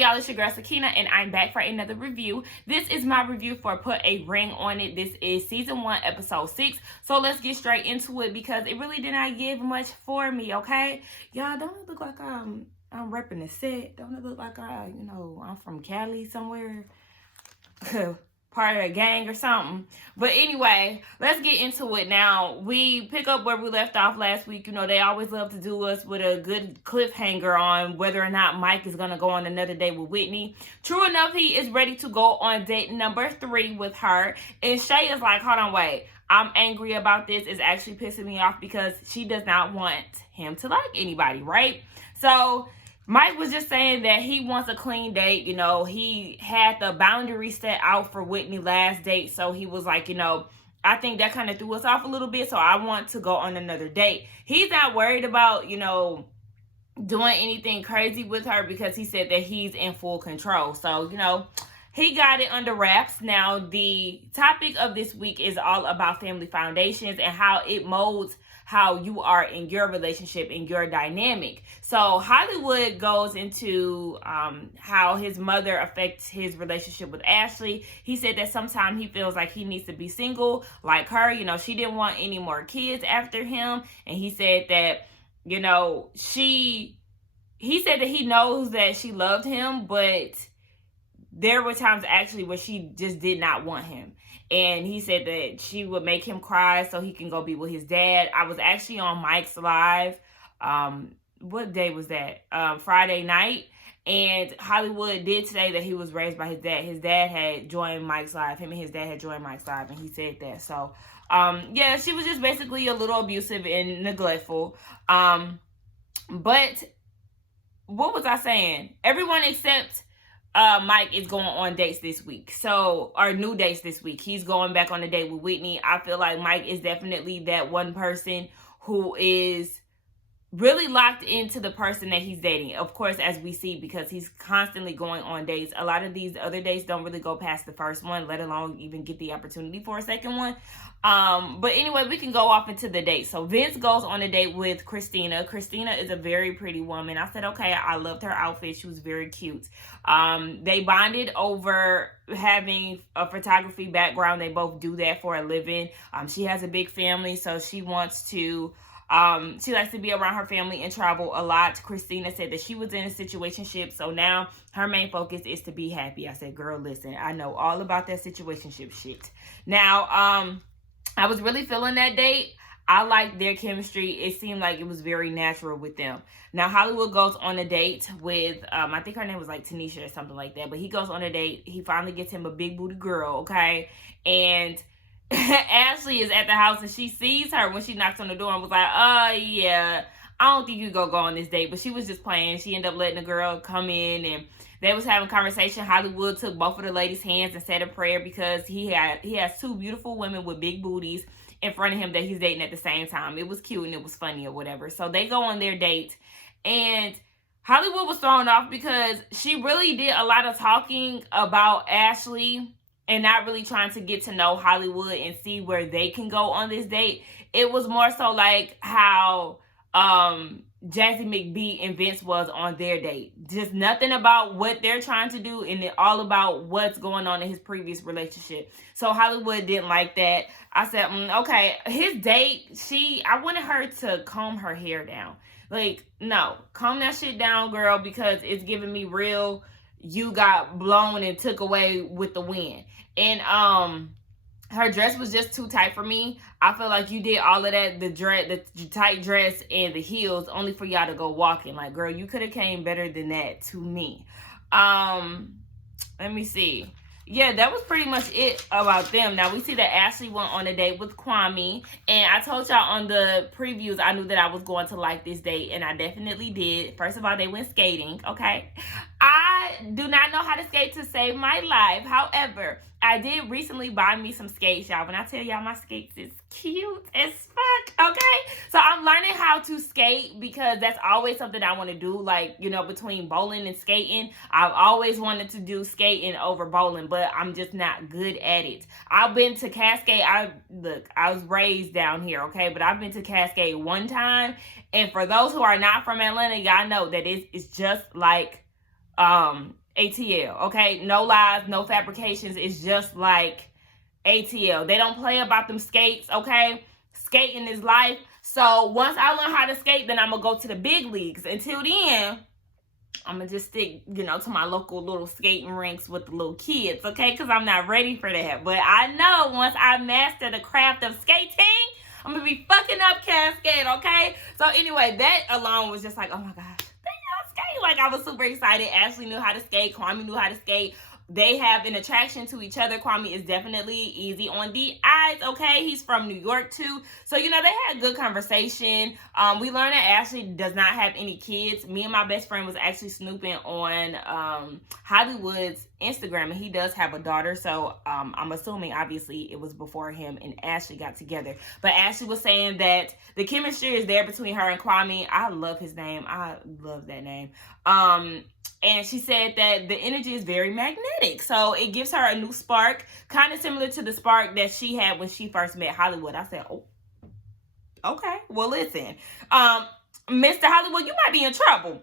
y'all? It's your girl Sakina, and I'm back for another review. This is my review for Put a Ring on It. This is season 1, episode 6. So let's get straight into it because it really did not give much for me, okay? Y'all, don't it look like I'm repping the set? Don't it look like I'm from Cali somewhere? Part of a gang or something. But anyway, let's get into it now. We pick up where we left off last week. You know, they always love to do us with a good cliffhanger on whether or not Mike is going to go on another date with Whitney. True enough, he is ready to go on date number 3 with her. And Shay is like, hold on, wait. I'm angry about this. It's actually pissing me off because she does not want him to like anybody, right? So Mike was just saying that he wants a clean date. You know, he had the boundary set out for Whitney last date. So he was like, I think that kind of threw us off a little bit. So I want to go on another date. He's not worried about, doing anything crazy with her because he said that he's in full control. So, he got it under wraps. Now, the topic of this week is all about family foundations and how it molds how you are in your relationship, in your dynamic. So Hollywood goes into how his mother affects his relationship with Ashley. He said that sometimes he feels like he needs to be single like her. She didn't want any more kids after him. And he said that, he said that he knows that she loved him, but there were times actually where she just did not want him. And he said that she would make him cry so he can go be with his dad. I was actually on Mike's live. What day was that? Friday night. And Hollywood did say that he was raised by his dad. His dad had joined Mike's live. Him and his dad had joined Mike's live. And he said that. So, yeah, she was just basically a little abusive and neglectful. But what was I saying? Everyone except Mike is going on dates this week. Or new dates this week. He's going back on a date with Whitney. I feel like Mike is definitely that one person who is really locked into the person that he's dating. Of course, as we see, because he's constantly going on dates. A lot of these other dates don't really go past the first one, let alone even get the opportunity for a second one. But anyway, we can go off into the date. So Vince goes on a date with Christina. Christina is a very pretty woman. I said, okay, I loved her outfit. She was very cute. They bonded over having a photography background. They both do that for a living. She has a big family, so she wants to she likes to be around her family and travel a lot. Christina said that she was in a situationship, so now her main focus is to be happy. I said, girl, listen, I know all about that situationship shit. Now, I was really feeling that date. I liked their chemistry. It seemed like it was very natural with them. Now, Hollywood goes on a date with, I think her name was like Tanisha or something like that, but he goes on a date. He finally gets him a big booty girl, okay? And Ashley is at the house and she sees her when she knocks on the door and was like, yeah, I don't think you go on this date. But she was just playing. She ended up letting the girl come in and they was having conversation. Hollywood took both of the ladies' hands and said a prayer because he has 2 beautiful women with big booties in front of him that he's dating at the same time. It was cute and it was funny or whatever. So they go on their date and Hollywood was thrown off because she really did a lot of talking about Ashley and not really trying to get to know Hollywood and see where they can go on this date. It was more so like how Jazzy McBee and Vince was on their date. Just nothing about what they're trying to do and it all about what's going on in his previous relationship. So Hollywood didn't like that. I said, okay, his date, I wanted her to comb her hair down. Like, no, calm that shit down, girl, because it's giving me real, you got blown and took away with the wind. And her dress was just too tight for me. I feel like you did all of that, the tight dress and the heels, only for y'all to go walking. Like, girl, you could have came better than that to me. Let me see. Yeah, that was pretty much it about them. Now, we see that Ashley went on a date with Kwame. And I told y'all on the previews, I knew that I was going to like this date. And I definitely did. First of all, they went skating, okay? I do not know how to skate to save my life. However, I did recently buy me some skates, y'all. When I tell y'all my skates is cute as fuck, okay? So I'm learning how to skate because that's always something I want to do. Like, between bowling and skating, I've always wanted to do skating over bowling, but I'm just not good at it. I've been to Cascade. I was raised down here, okay? But I've been to Cascade one time. And for those who are not from Atlanta, y'all know that it's just like ATL, okay? No lies, no fabrications. It's just like ATL. They don't play about them skates, okay? Skating is life. So once I learn how to skate, then I'm gonna go to the big leagues. Until then, I'm gonna just stick, to my local little skating rinks with the little kids, okay? Because I'm not ready for that. But I know once I master the craft of skating, I'm gonna be fucking up Cascade, okay? So anyway, that alone was just like, oh my gosh, they know skate. Like, I was super excited. Ashley knew how to skate. Kwame knew how to skate. They have an attraction to each other. Kwame is definitely easy on the eyes, okay? He's from New York, too. So, they had a good conversation. We learned that Ashley does not have any kids. Me and my best friend was actually snooping on Hollywood's Instagram, and he does have a daughter. So, I'm assuming, obviously, it was before him and Ashley got together. But Ashley was saying that the chemistry is there between her and Kwame. I love his name. I love that name. And she said that the energy is very magnetic. So it gives her a new spark, kind of similar to the spark that she had when she first met Hollywood. I said, oh, okay. Well, listen, Mr. Hollywood, you might be in trouble.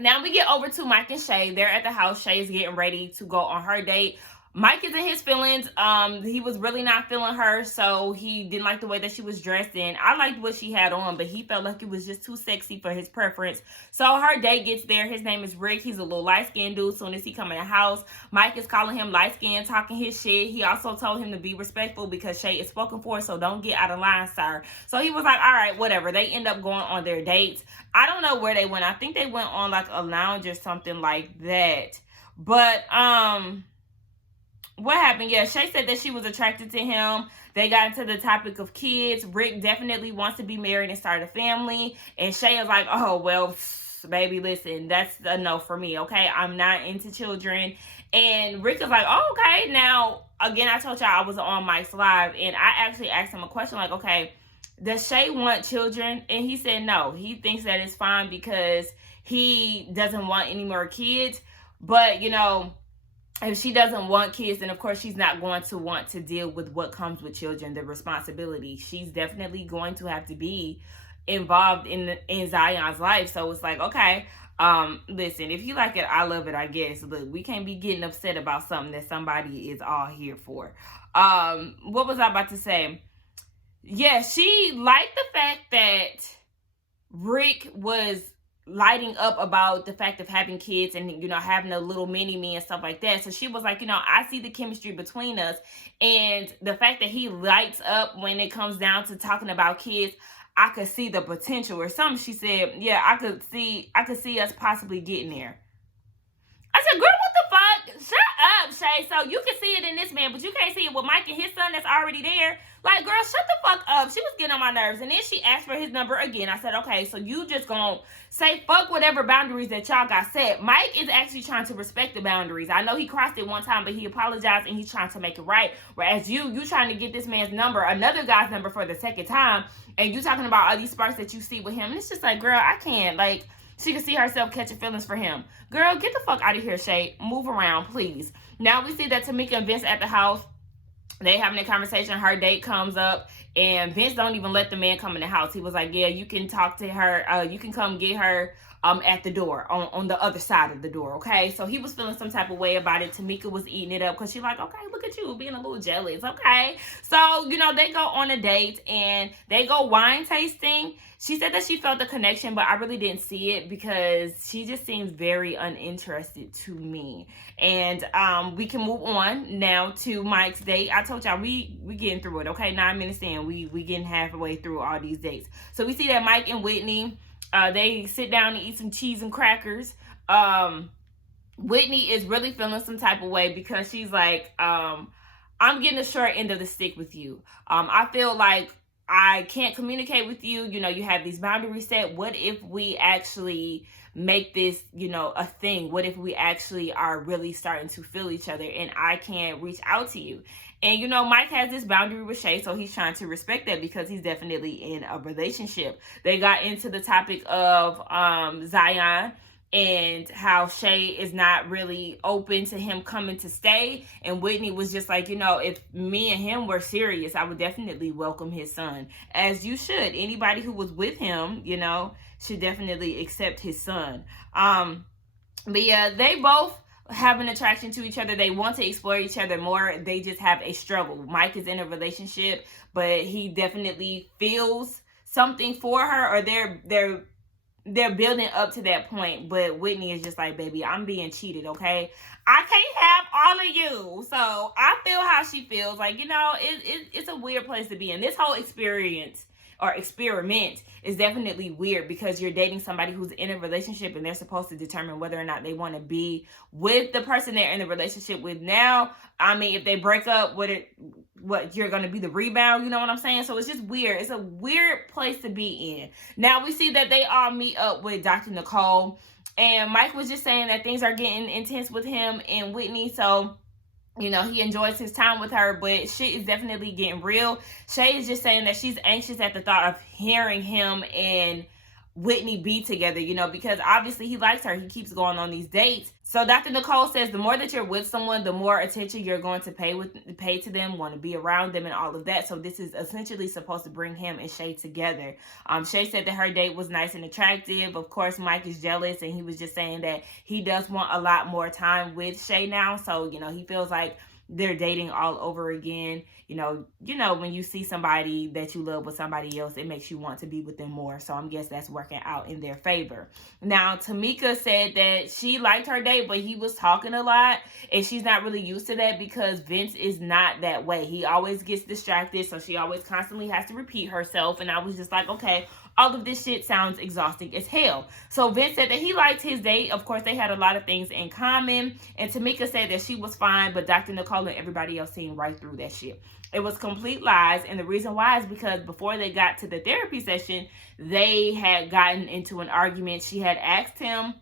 Now we get over to Mike and Shay. They're at the house. Shay is getting ready to go on her date. Mike is in his feelings. He was really not feeling her, so he didn't like the way that she was dressed in. I liked what she had on, but he felt like it was just too sexy for his preference. So her date gets there. His name is Rick. He's a little light-skinned dude. Soon as he come in the house, Mike is calling him light-skinned, talking his shit. He also told him to be respectful because Shay is spoken for, so don't get out of line, sir. So he was like, all right, whatever. They end up going on their dates. I don't know where they went. I think they went on like a lounge or something like that. But, what happened? Yeah, Shay said that she was attracted to him. They got into the topic of kids. Rick definitely wants to be married and start a family. And Shay is like, oh, well, baby, listen, that's a no for me, okay? I'm not into children. And Rick is like, oh, okay. Now, again, I told y'all I was on Mike's Live, and I actually asked him a question like, okay, does Shay want children? And he said no. He thinks that it's fine because he doesn't want any more kids. But, if she doesn't want kids, then of course she's not going to want to deal with what comes with children, the responsibility. She's definitely going to have to be involved in Zion's life. So it's like, okay, listen, if you like it, I love it, I guess. Look, we can't be getting upset about something that somebody is all here for. What was I about to say? Yeah, she liked the fact that Rick was lighting up about the fact of having kids and, having a little mini-me and stuff like that. So she was like, I see the chemistry between us. And the fact that he lights up when it comes down to talking about kids, I could see the potential or something. She said, yeah, I could see us possibly getting there. I said, girl, what the fuck? Shut up, Shay. So you can see it in this man, but you can't see it with Mike and his son that's already there. Like, girl, shut the fuck up. She was getting on my nerves. And then she asked for his number again. I said, okay, so you just gonna say fuck whatever boundaries that y'all got set. Mike is actually trying to respect the boundaries. I know he crossed it one time, but he apologized and he's trying to make it right. Whereas you trying to get this man's number, another guy's number for the second time, and you talking about all these sparks that you see with him. And it's just like, girl, I can't. Like, she can see herself catching feelings for him. Girl, get the fuck out of here, Shay. Move around, please. Now we see that Tamika and Vince at the house. They having a conversation. Her date comes up, and Vince don't even let the man come in the house. He was like, yeah, you can talk to her. You can come get her at the door, on the other side of the door, okay? So he was feeling some type of way about it. Tamika was eating it up because she's like, okay, look at you being a little jealous, okay? So, they go on a date, and they go wine tasting. She said that she felt the connection, but I really didn't see it because she just seems very uninterested to me. And we can move on now to Mike's date. I told y'all we getting through it, okay? 9 minutes in, we getting halfway through all these dates. So we see that Mike and Whitney, they sit down and eat some cheese and crackers. Whitney is really feeling some type of way because she's like, I'm getting the short end of the stick with you. I feel like I can't communicate with you. You have these boundaries set. What if we actually make this, a thing? What if we actually are really starting to feel each other and I can't reach out to you? And, Mike has this boundary with Shay, so he's trying to respect that because he's definitely in a relationship. They got into the topic of Zion and how Shay is not really open to him coming to stay. And Whitney was just like, if me and him were serious, I would definitely welcome his son, as you should. Anybody who was with him, should definitely accept his son. But yeah, they both have an attraction to each other. They want to explore each other more. They just have a struggle. Mike is in a relationship, but he definitely feels something for her, or they're building up to that point. But Whitney is just like, baby, I'm being cheated, okay? I can't have all of you. So I feel how she feels. Like, it's a weird place to be in. This whole experience or experiment is definitely weird, because you're dating somebody who's in a relationship and they're supposed to determine whether or not they want to be with the person they're in a relationship with now. I mean, if they break up, what you're going to be the rebound, you know what I'm saying? So it's just weird. It's a weird place to be in. Now we see that they all meet up with Dr. Nicole, and Mike was just saying that things are getting intense with him and Whitney. So he enjoys his time with her, but shit is definitely getting real. Shay is just saying that she's anxious at the thought of hearing him and Whitney be together, because obviously he likes her. He keeps going on these dates. So Dr. Nicole says the more that you're with someone, the more attention you're going to pay to them, want to be around them and all of that. So this is essentially supposed to bring him and Shay together. Shay said that her date was nice and attractive. Of course, Mike is jealous, and he was just saying that he does want a lot more time with Shay now. So, he feels like they're dating all over again. When you see somebody that you love with somebody else, it makes you want to be with them more. So I guess that's working out in their favor. Now, Tamika said that she liked her date, but he was talking a lot, and she's not really used to that because Vince is not that way. He always gets distracted, so she always constantly has to repeat herself. And I was just like, okay, all of this shit sounds exhausting as hell. So Vince said that he liked his date. Of course, they had a lot of things in common. And Tamika said that she was fine, but Dr. Nicole and everybody else seen right through that shit. It was complete lies. And the reason why is because before they got to the therapy session, they had gotten into an argument. She had asked him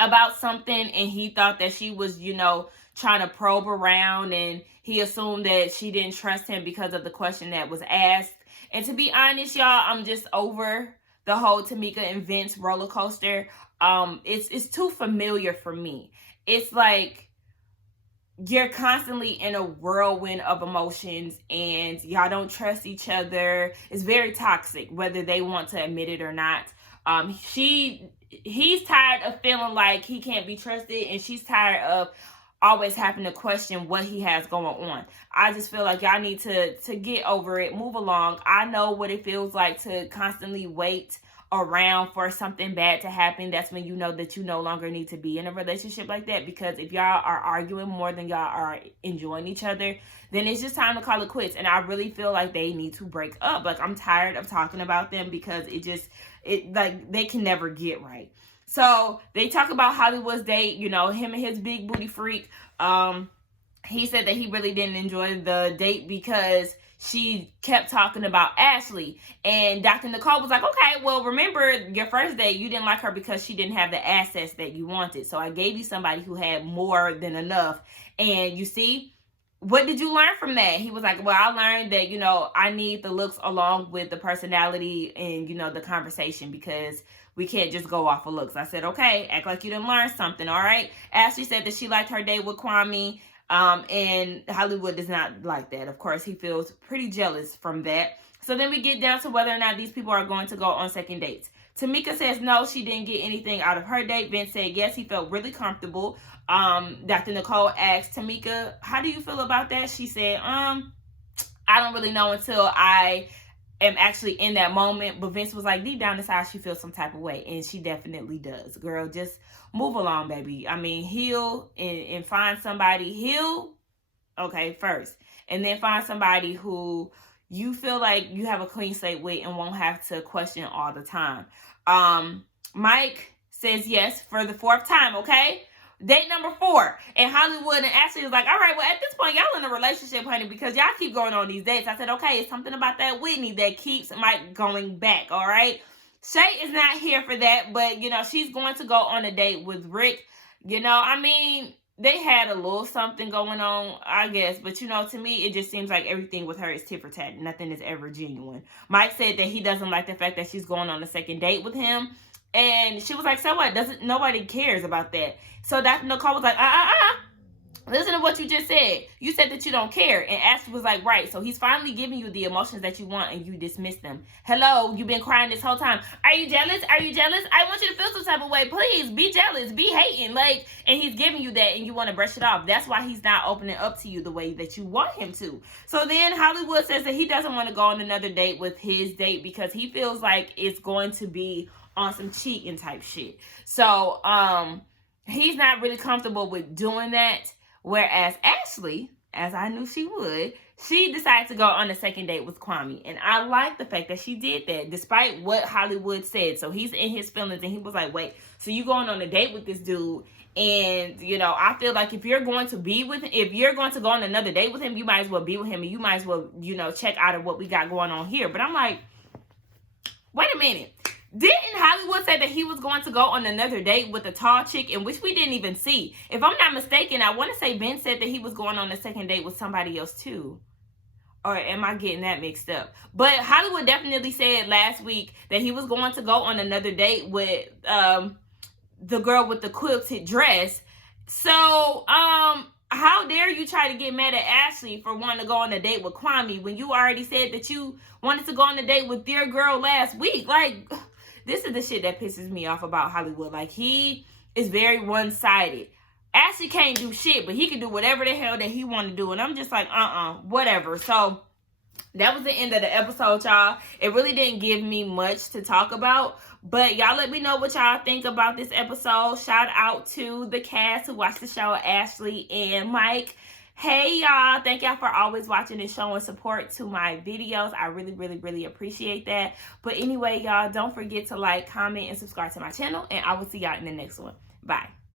about something, and he thought that she was, trying to probe around, and he assumed that she didn't trust him because of the question that was asked. And to be honest, y'all, I'm just over the whole Tamika and Vince roller coaster. It's too familiar for me. It's like you're constantly in a whirlwind of emotions, and y'all don't trust each other. It's very toxic, whether they want to admit it or not. He's tired of feeling like he can't be trusted, and she's tired of always having to question what he has going on. I just feel like y'all need to get over it, move along. I know what it feels like to constantly wait around for something bad to happen. That's when you know that you no longer need to be in a relationship like that, because if y'all are arguing more than y'all are enjoying each other, then it's just time to call it quits. And I really feel like they need to break up. Like, I'm tired of talking about them because they can never get right. So they talk about Hollywood's date, him and his big booty freak. He said that he really didn't enjoy the date because she kept talking about Ashley. And Dr. Nicole was like, okay, well, remember your first date, you didn't like her because she didn't have the assets that you wanted. So I gave you somebody who had more than enough. And you see, what did you learn from that? He was like, well, I learned that, I need the looks along with the personality and, the conversation, because we can't just go off of looks. I said, okay, act like you didn't learn something, all right? Ashley said that she liked her date with Kwame, and Hollywood does not like that. Of course, he feels pretty jealous from that. So then we get down to whether or not these people are going to go on second dates. Tamika says no, she didn't get anything out of her date. Vince said yes, he felt really comfortable. Dr. Nicole asked Tamika, how do you feel about that? She said, I don't really know until I am actually in that moment. But Vince was like, deep down inside, she feels some type of way. And she definitely does. Girl, just move along, baby. I mean, heal and find somebody. Heal, okay, first. And then find somebody who you feel like you have a clean slate with and won't have to question all the time. Mike says yes for the fourth time, okay? Date number 4. And Hollywood and Ashley is like, all right, well, at this point, y'all in a relationship, honey, because y'all keep going on these dates. I said, okay, it's something about that Whitney that keeps Mike going back, all right? Shay is not here for that, but, she's going to go on a date with Rick. They had a little something going on, I guess. But, to me, it just seems like everything with her is tit for tat. Nothing is ever genuine. Mike said that he doesn't like the fact that she's going on a second date with him. And she was like, so what? Nobody cares about that. So Dr. Nicole was like, Listen to what you just said. You said that you don't care. And Ashley was like, right. So he's finally giving you the emotions that you want and you dismiss them. Hello, you've been crying this whole time. Are you jealous? Are you jealous? I want you to feel some type of way. Please be jealous. Be hating. Like, and he's giving you that and you want to brush it off. That's why he's not opening up to you the way that you want him to. So then Hollywood says that he doesn't want to go on another date with his date because he feels like it's going to be on some cheating type shit. So, he's not really comfortable with doing that. Whereas Ashley, as I knew she would, she decided to go on a second date with Kwame. And I like the fact that she did that, despite what Hollywood said. So he's in his feelings and he was like, wait, so you going on a date with this dude? And, you know, I feel like if you're going to go on another date with him, you might as well be with him and you might as well, you know, check out of what we got going on here. But I'm like, wait a minute. Didn't Hollywood say that he was going to go on another date with a tall chick, in which we didn't even see? If I'm not mistaken, I want to say Ben said that he was going on a second date with somebody else too. Or am I getting that mixed up? But Hollywood definitely said last week that he was going to go on another date with the girl with the quilted dress. So, how dare you try to get mad at Ashley for wanting to go on a date with Kwame when you already said that you wanted to go on a date with your girl last week? Like, this is the shit that pisses me off about Hollywood. Like, he is very one-sided. Ashley can't do shit, but he can do whatever the hell that he want to do. And I'm just like, whatever. So, that was the end of the episode, y'all. It really didn't give me much to talk about. But y'all let me know what y'all think about this episode. Shout out to the cast who watched the show, Ashley and Mike. Hey, y'all. Thank y'all for always watching and showing support to my videos. I really, really, really appreciate that. But anyway, y'all, don't forget to like, comment, and subscribe to my channel. And I will see y'all in the next one. Bye.